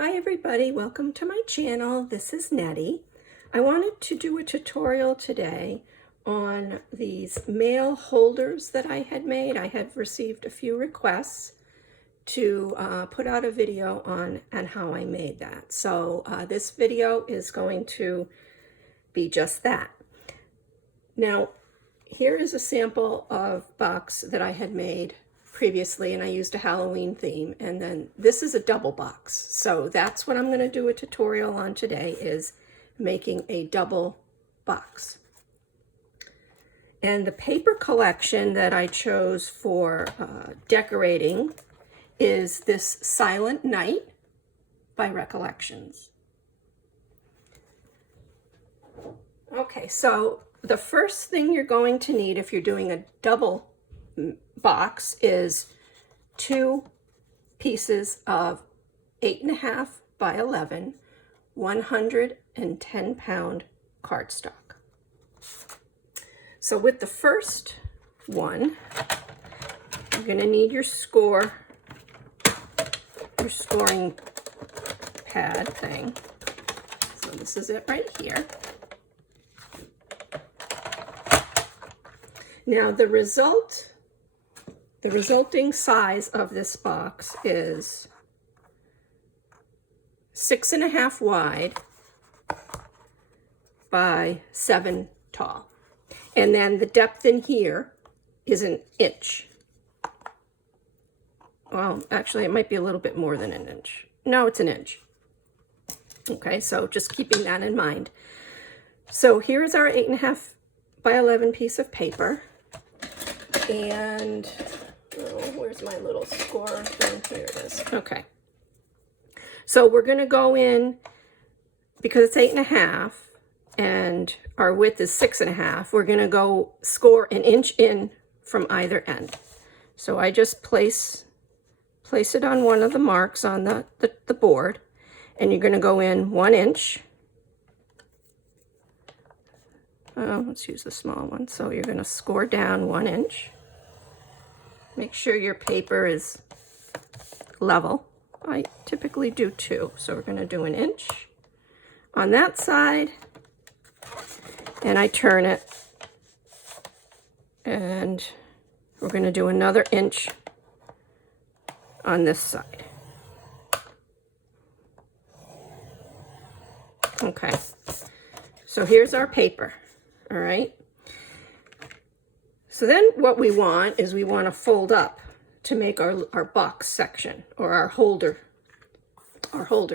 Hi everybody, welcome to my channel. This is Nettie. I wanted to do a tutorial today on these mail holders that I had made. I had received a few requests to put out a video on how I made that. So this video is going to be just that. Now, here is a sample of box that I had made previously, and I used a Halloween theme, and then this is a double box. So that's what I'm going to do a tutorial on today, is making a double box. And the paper collection that I chose for decorating is this Silent Night by Recollections. Okay, so the first thing you're going to need if you're doing a double box is 2 pieces of 8.5 by 11 110-pound cardstock. So with the first one, you're going to need your scoring pad thing. So this is it right here. Now the resulting size of this box is 6.5 wide by 7 tall. And then the depth in here is 1 inch. Well, actually it might be a little bit more than 1 inch. No, it's 1 inch. Okay, so just keeping that in mind. So here's our 8.5 by 11 piece of paper. And where's my little score thing? Here it is. Okay. So we're going to go in, because it's 8.5 and our width is 6.5, we're going to go score 1 inch in from either end. So I just place it on one of the marks on the board, and you're going to go in 1 inch. Let's use the small one. So you're going to score down 1 inch. Make sure your paper is level. I typically do 2, so we're going to do 1 inch on that side, and I turn it, and we're going to do another 1 inch on this side. Okay, so here's our paper. All right. So then what we want is we want to fold up to make our box section, or our holder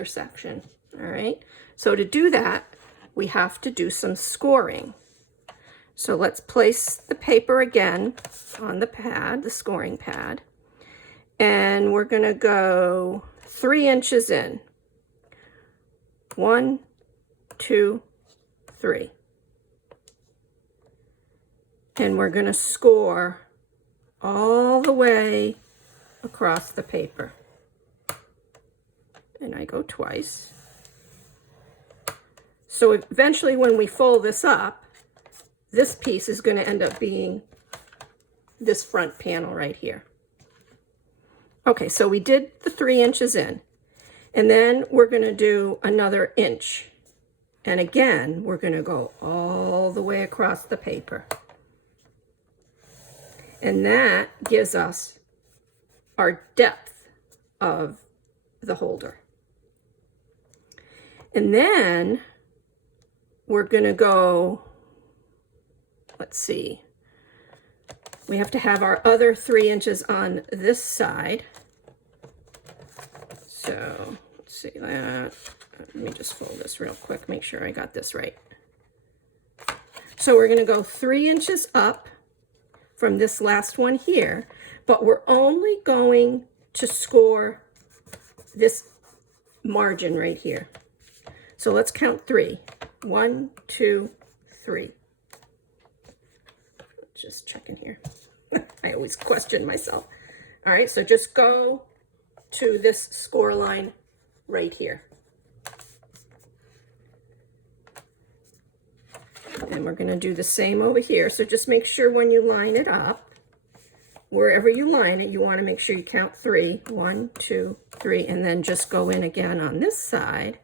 section. All right. So to do that, we have to do some scoring. So let's place the paper again on the pad, the scoring pad, and we're going to go 3 inches in. 1, 2, 3. And we're going to score all the way across the paper. And I go twice. So eventually when we fold this up, this piece is going to end up being this front panel right here. Okay, so we did the 3 inches in. And then we're going to do another 1 inch. And again, we're going to go all the way across the paper. And that gives us our depth of the holder. And then we're going to go, let's see, we have to have our other 3 inches on this side. So let's see that. Let me just fold this real quick, make sure I got this right. So we're going to go 3 inches up from this last one here, but we're only going to score this margin right here. So let's count 3. 1, 2, 3. Just checking here. I always question myself. All right, so just go to this score line right here. And we're going to do the same over here. So just make sure when you line it up wherever you line it, you want to make sure you count 3. 1, 2, 3, and then just go in again on this side,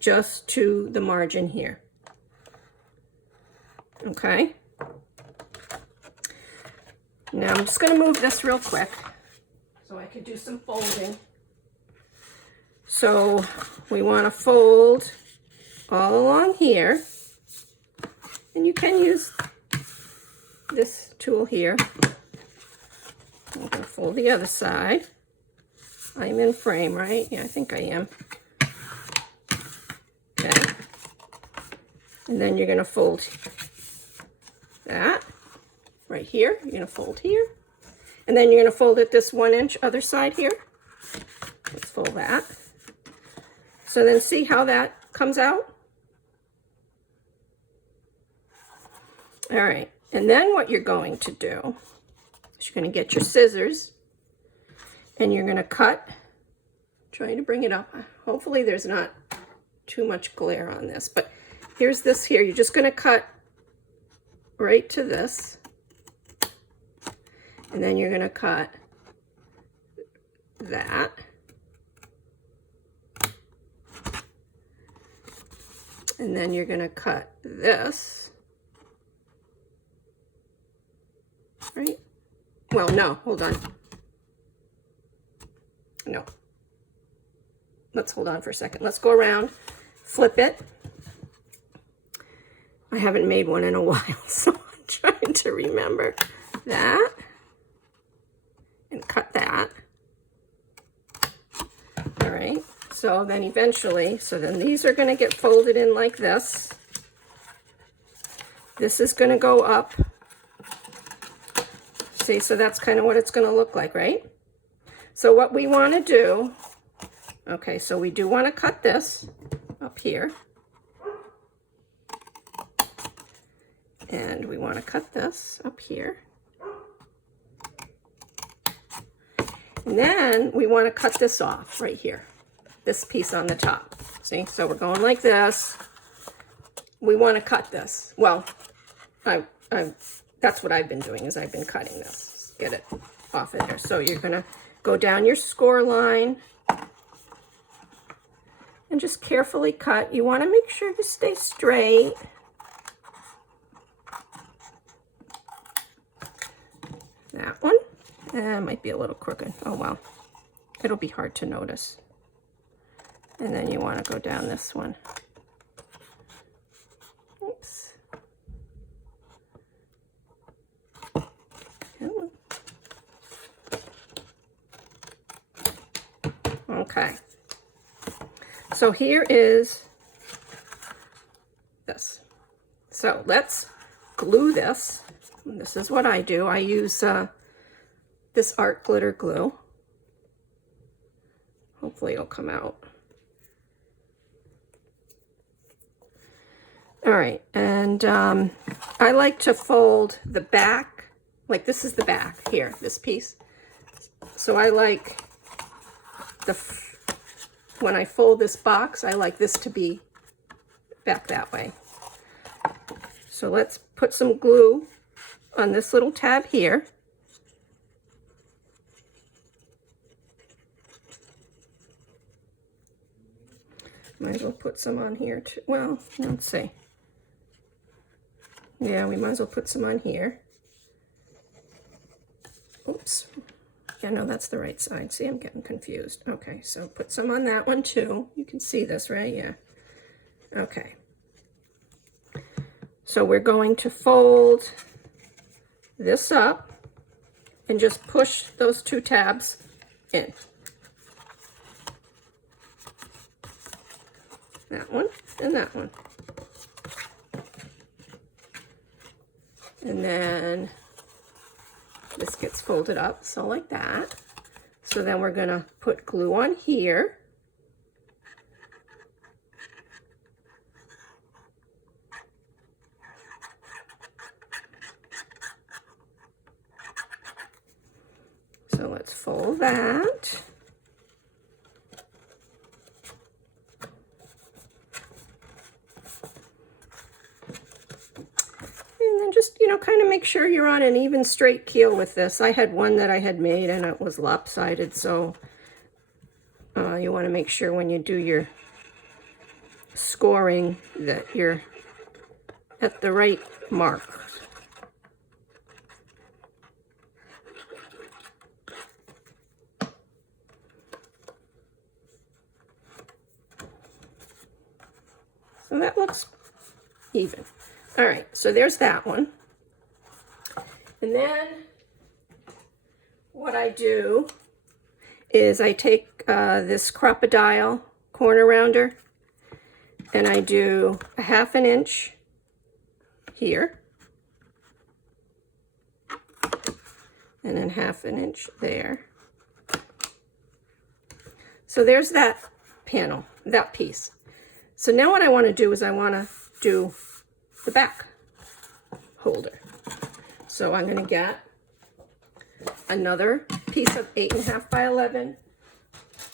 just to the margin here. Okay. Now I'm just going to move this real quick so I could do some folding. So we want to fold all along here, and you can use this tool here. I'm going to fold the other side. I'm in frame, right? Yeah, I think I am. Okay. And then you're going to fold that right here. You're going to fold here. And then you're going to fold it this 1 inch other side here. Let's fold that. So then see how that comes out? All right. And then what you're going to do is you're going to get your scissors and you're going to cut, trying to bring it up. Hopefully there's not too much glare on this, but here's this here. You're just going to cut right to this, and then you're going to cut that, and then you're going to cut this, right? Well, no, hold on. No. Let's hold on for a second. Let's go around, flip it. I haven't made one in a while, so I'm trying to remember that. And cut that. All right. So then eventually, so then these are going to get folded in like this. This is going to go up. See, so that's kind of what it's going to look like, right? So what we want to do, okay, so we do want to cut this up here. And we want to cut this up here. And then we want to cut this off right here, this piece on the top. See, so we're going like this. We want to cut this. Well, that's what I've been doing, is I've been cutting this. Get it off of there. So you're going to go down your score line and just carefully cut. You want to make sure you stay straight. That one. It might be a little crooked. Oh well. It'll be hard to notice. And then you want to go down this one. Oops. Okay. So here is this. So let's glue this. This is what I do. I use this art glitter glue. Hopefully it'll come out. All right, and I like to fold the back, like this is the back here, this piece. So I like when I fold this box, I like this to be back that way. So let's put some glue on this little tab here. Might as well put some on here too. Well, let's see. Yeah, we might as well put some on here. Oops. Yeah, no, that's the right side. See, I'm getting confused. Okay, so put some on that one too. You can see this, right? Yeah. Okay. So we're going to fold this up and just push those two tabs in. That one and that one. And then this gets folded up, so like that. So then we're gonna put glue on here. So let's fold that. And then just, know, kind of make sure you're on an even straight keel with this. I had one that I had made and it was lopsided, so you want to make sure when you do your scoring that you're at the right mark. So that looks even. All right, so there's that one. And then what I do is I take this crocodile corner rounder and I do a 1/2 inch here and then 1/2 inch there. So there's that panel, that piece. So now what I want to do is I want to do the back holder. So I'm going to get another piece of 8.5 by 11,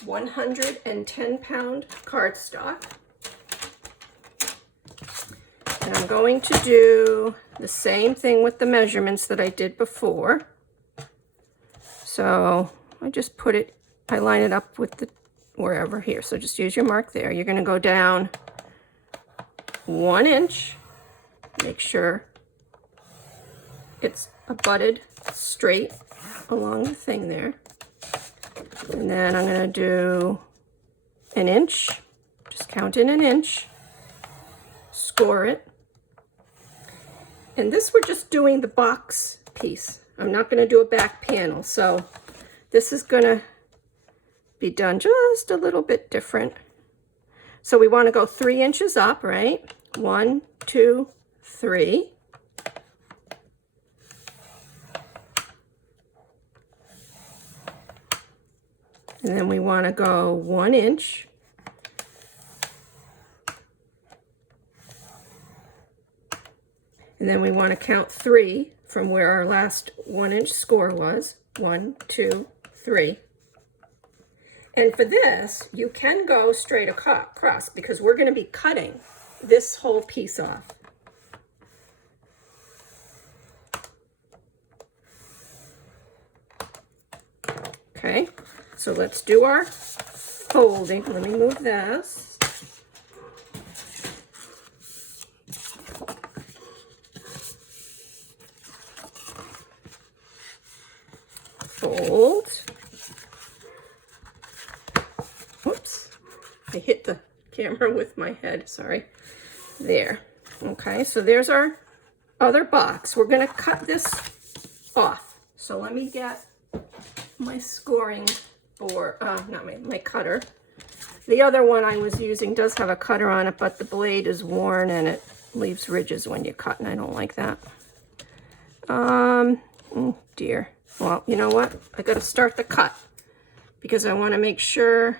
110-pound cardstock. And I'm going to do the same thing with the measurements that I did before. So I just put it, I line it up with the wherever here. So just use your mark there. You're going to go down 1 inch. Make sure it's abutted straight along the thing there. And then I'm going to do 1 inch. Just count in 1 inch. Score it. And this we're just doing the box piece. I'm not going to do a back panel. So this is going to be done just a little bit different. So we want to go 3 inches up, right? 1, 2, 3. And then we want to go 1 inch. And then we want to count 3 from where our last 1 inch score was. 1, 2, 3. And for this, you can go straight across because we're going to be cutting this whole piece off. Okay, so let's do our folding. Let me move this. Fold. Whoops, I hit the camera with my head, sorry. There. Okay, so there's our other box. We're going to cut this off. So let me get my scoring board, not my cutter. The other one I was using does have a cutter on it, but the blade is worn and it leaves ridges when you cut, and I don't like that. Oh dear. Well, you know what? I got to start the cut because I want to make sure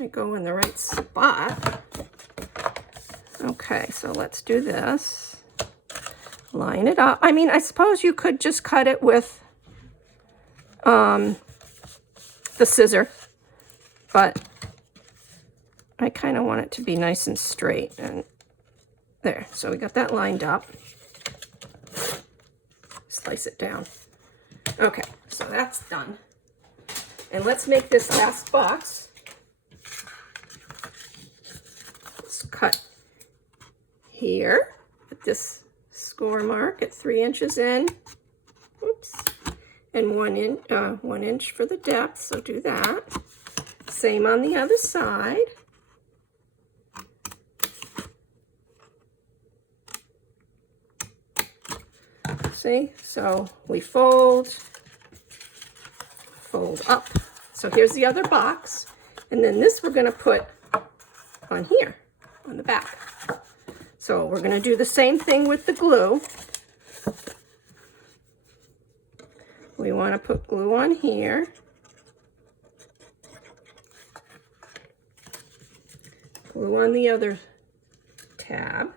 I go in the right spot. Okay, so let's do this. Line it up. I mean, I suppose you could just cut it with the scissor, but I kind of want it to be nice and straight. And there, so we got that lined up. Slice it down. Okay, so that's done. And let's make this last box. Let's cut here at this score mark at 3 inches in. Oops. And 1 inch for the depth, so do that. Same on the other side. See, so we fold up. So here's the other box, and then this we're going to put on here, on the back. So we're going to do the same thing with the glue. We want to put glue on here. Glue on the other tab.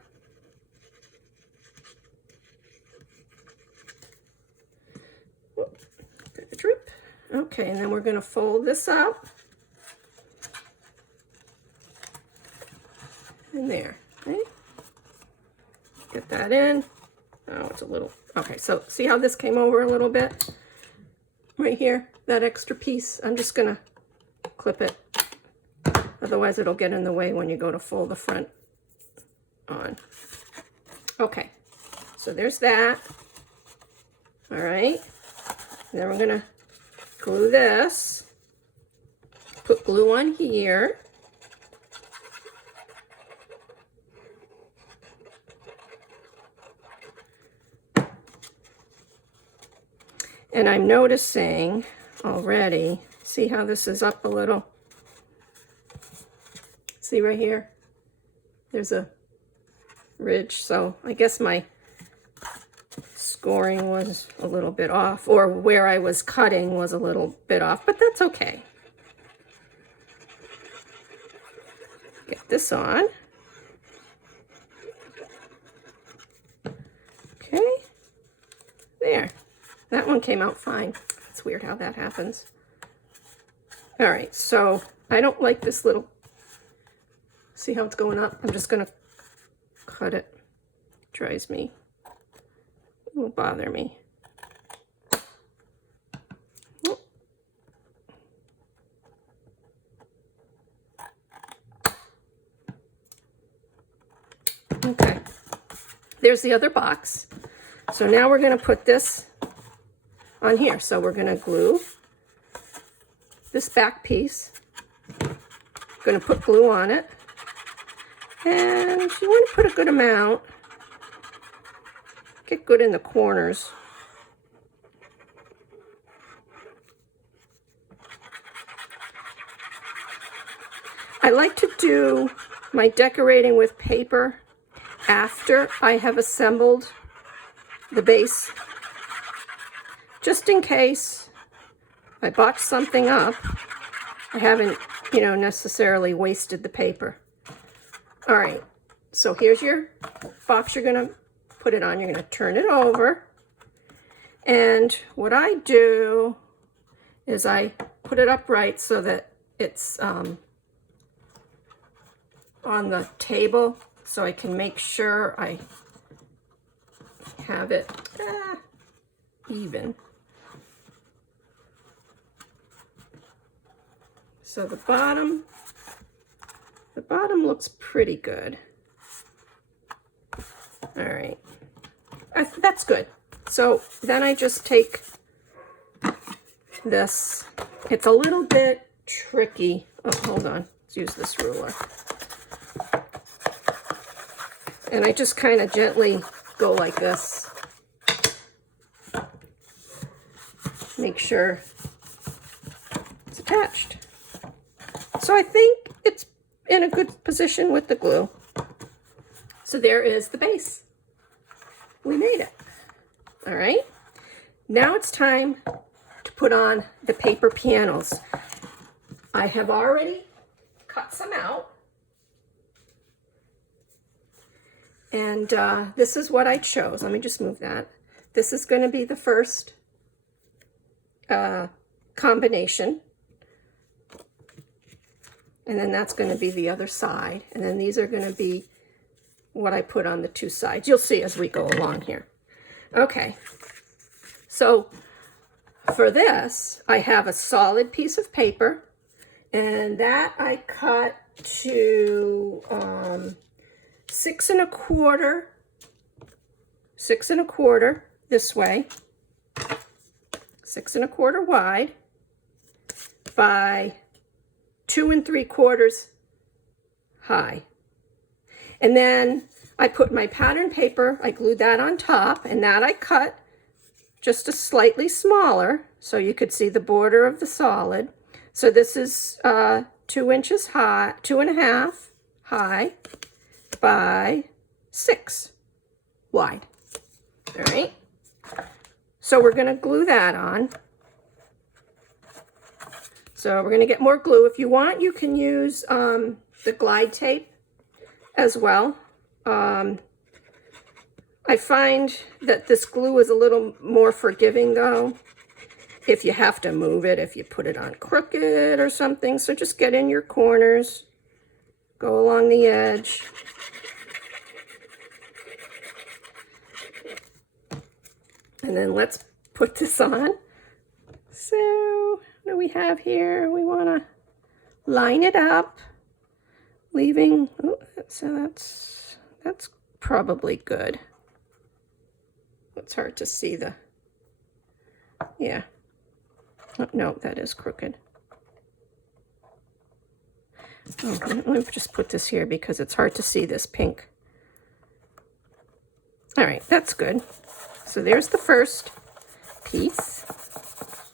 Drip. Okay, and then we're going to fold this up. And there, right? Get that in. Oh, it's a little, okay, so see how this came over a little bit? Right here, that extra piece. I'm just gonna clip it. Otherwise it'll get in the way when you go to fold the front on. Okay, so there's that. All right, and then we're gonna glue this. Put glue on here. And I'm noticing already, see how this is up a little? See right here? There's a ridge, so I guess my scoring was a little bit off, or where I was cutting was a little bit off, but that's okay. Get this on. Okay, there. That one came out fine. It's weird how that happens. All right, so I don't like this little, see how it's going up? I'm just gonna cut it. Drives me, it will bother me. Okay, there's the other box. So now we're gonna put this on here. So we're gonna glue this back piece. Gonna put glue on it. And you want to put a good amount. Get good in the corners. I like to do my decorating with paper after I have assembled the base, just in case I botch something up. I haven't, you know, necessarily wasted the paper. All right, so here's your box you're gonna put it on. You're gonna turn it over. And what I do is I put it upright so that it's on the table, so I can make sure I have it even. So the bottom looks pretty good. All right, that's good. So then I just take this. It's a little bit tricky. Oh, hold on, let's use this ruler. And I just kind of gently go like this. Make sure it's attached. So I think it's in a good position with the glue. So there is the base. We made it. All right. Now it's time to put on the paper panels. I have already cut some out. And this is what I chose. Let me just move that. This is going to be the first combination. And then that's going to be the other side. And then these are going to be what I put on the two sides. You'll see as we go along here. Okay. So for this, I have a solid piece of paper. And that I cut to 6 1/4 this way, 6 1/4 wide by 2 3/4 high. And then I put my pattern paper, I glued that on top, and that I cut just a slightly smaller so you could see the border of the solid. So this is 2 inches high, 2.5 high by 6 wide. All right. So we're going to glue that on. So we're going to get more glue. If you want, you can use the glide tape as well. I find that this glue is a little more forgiving though, if you have to move it, if you put it on crooked or something. So just get in your corners, go along the edge. And then let's put this on. So what do we have here? We want to line it up, leaving, oh, so that's probably good. It's hard to see the, yeah. Oh, no, that is crooked. Oh, let me just put this here because it's hard to see this pink. All right, that's good. So there's the first piece.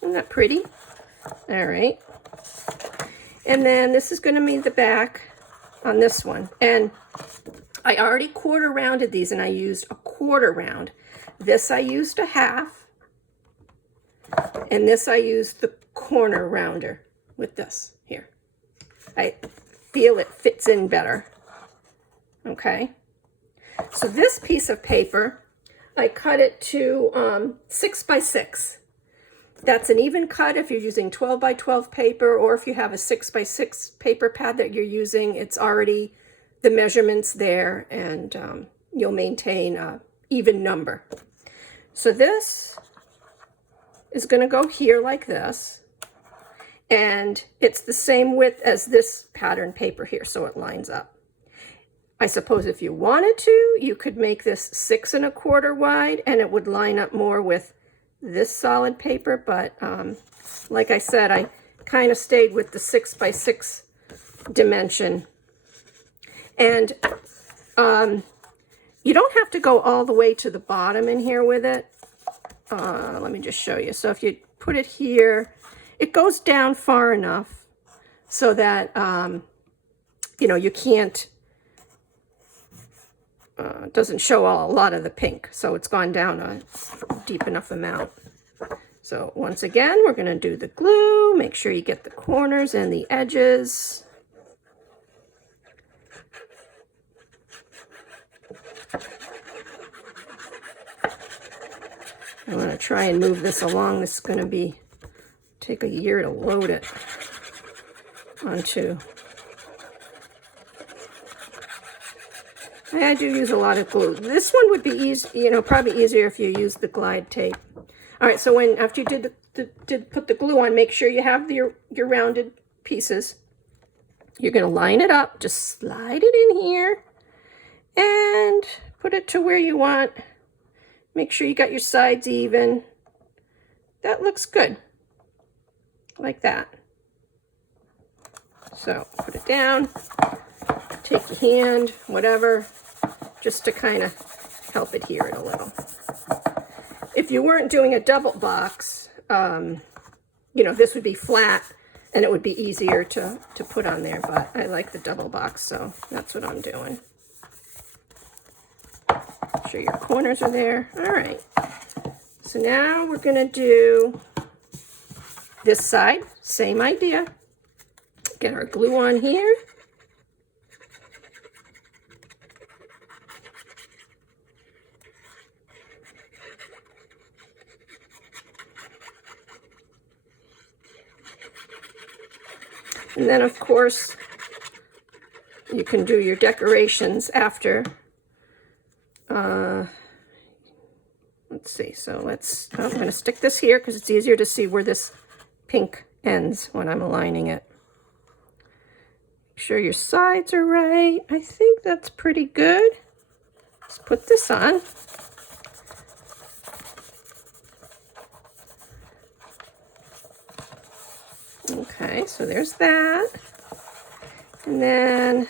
Isn't that pretty? All right. And then this is going to be the back on this one. And I already quarter rounded these, and I used a quarter round. This I used a half. And this I used the corner rounder with this here. I feel it fits in better. Okay. So this piece of paper, I cut it to 6 by 6. That's an even cut if you're using 12 by 12 paper, or if you have a 6 by 6 paper pad that you're using, it's already the measurements there, and you'll maintain an even number. So this is going to go here like this, and it's the same width as this pattern paper here, so it lines up. I suppose if you wanted to, you could make this 6 1/4 wide, and it would line up more with this solid paper, but like I said, I kind of stayed with the 6 by 6 dimension. And you don't have to go all the way to the bottom in here with it. Let me just show you. So if you put it here, it goes down far enough so that you know, you can't, doesn't show a lot of the pink, so it's gone down a deep enough amount. So once again, we're going to do the glue. Make sure you get the corners and the edges. I'm going to try and move this along. This is going to take a year to load it onto. I do use a lot of glue. This one would be easy, you know, probably easier if you use the glide tape. All right, so after you did put the glue on, make sure you have your rounded pieces. You're going to line it up, just slide it in here and put it to where you want. Make sure you got your sides even. That looks good, like that. So put it down, take your hand, whatever, just to kind of help adhere it a little. If you weren't doing a double box, you know, this would be flat and it would be easier to put on there, but I like the double box, so that's what I'm doing. Make sure your corners are there. All right. So now we're going to do this side, same idea. Get our glue on here. And then, of course, you can do your decorations after. Let's see. So I'm going to stick this here because it's easier to see where this pink ends when I'm aligning it. Make sure your sides are right. I think that's pretty good. Let's put this on. Okay, so there's that. And then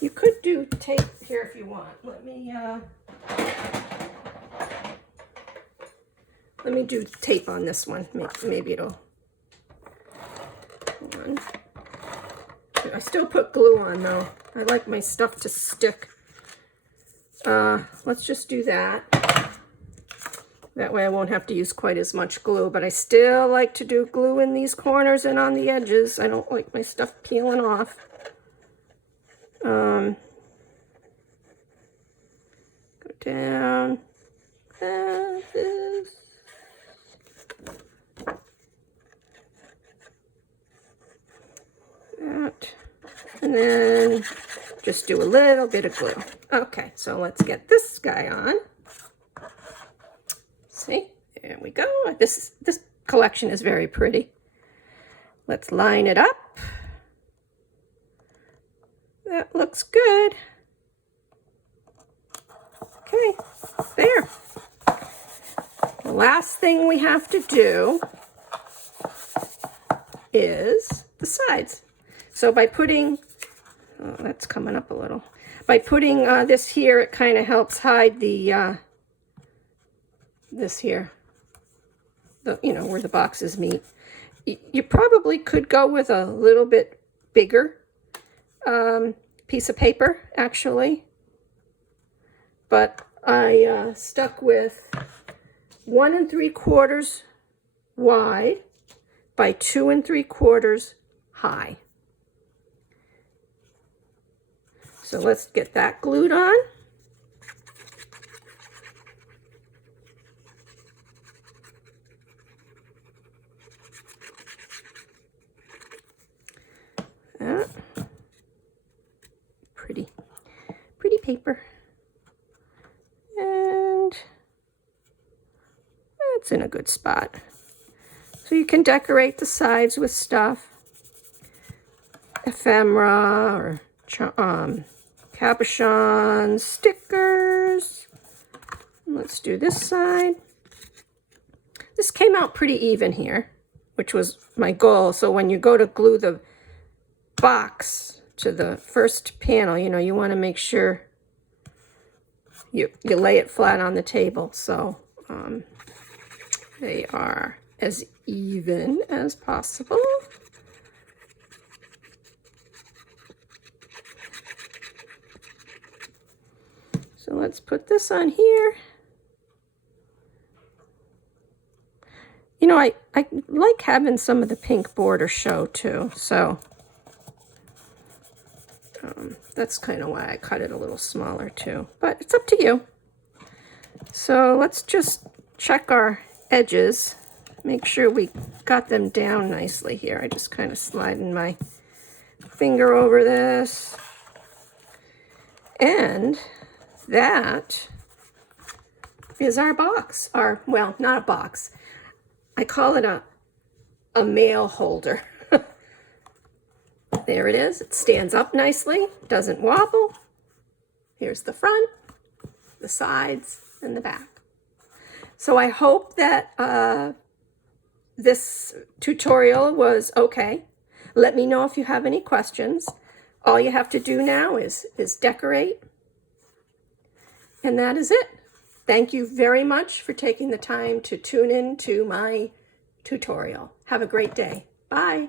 you could do tape here if you want. Let me do tape on this one. Maybe it'll. Hold on. I still put glue on though. I like my stuff to stick. Let's just do that. That way I won't have to use quite as much glue, but I still like to do glue in these corners and on the edges. I don't like my stuff peeling off. Go down. This. That. And then just do a little bit of glue. Okay, so let's get this guy on. go. This collection is very pretty. Let's line it up. That looks good. Okay, there. The last thing we have to do is the sides. So by putting, oh, that's coming up a little. By putting this here, it kind of helps hide the, this here, the, you know, where the boxes meet. You probably could go with a little bit bigger piece of paper, actually. But I stuck with 1 3/4 wide by 2 3/4 high. So let's get that glued on. Pretty paper. And it's in a good spot. So you can decorate the sides with stuff. Ephemera or cabochons, stickers. Let's do this side. This came out pretty even here, which was my goal. So when you go to glue the box to the first panel, you know, you want to make sure you lay it flat on the table. So they are as even as possible. So let's put this on here. You know, I like having some of the pink border show too, so that's kind of why I cut it a little smaller too, but it's up to you. So let's just check our edges, make sure we got them down nicely here. I just kind of sliding my finger over this, and that is our box. Well, not a box. I call it a mail holder. There it is. It stands up nicely, doesn't wobble. Here's the front, the sides, and the back. So I hope that this tutorial was okay. Let me know if you have any questions. All you have to do now is decorate. And that is it. Thank you very much for taking the time to tune in to my tutorial. Have a great day. Bye.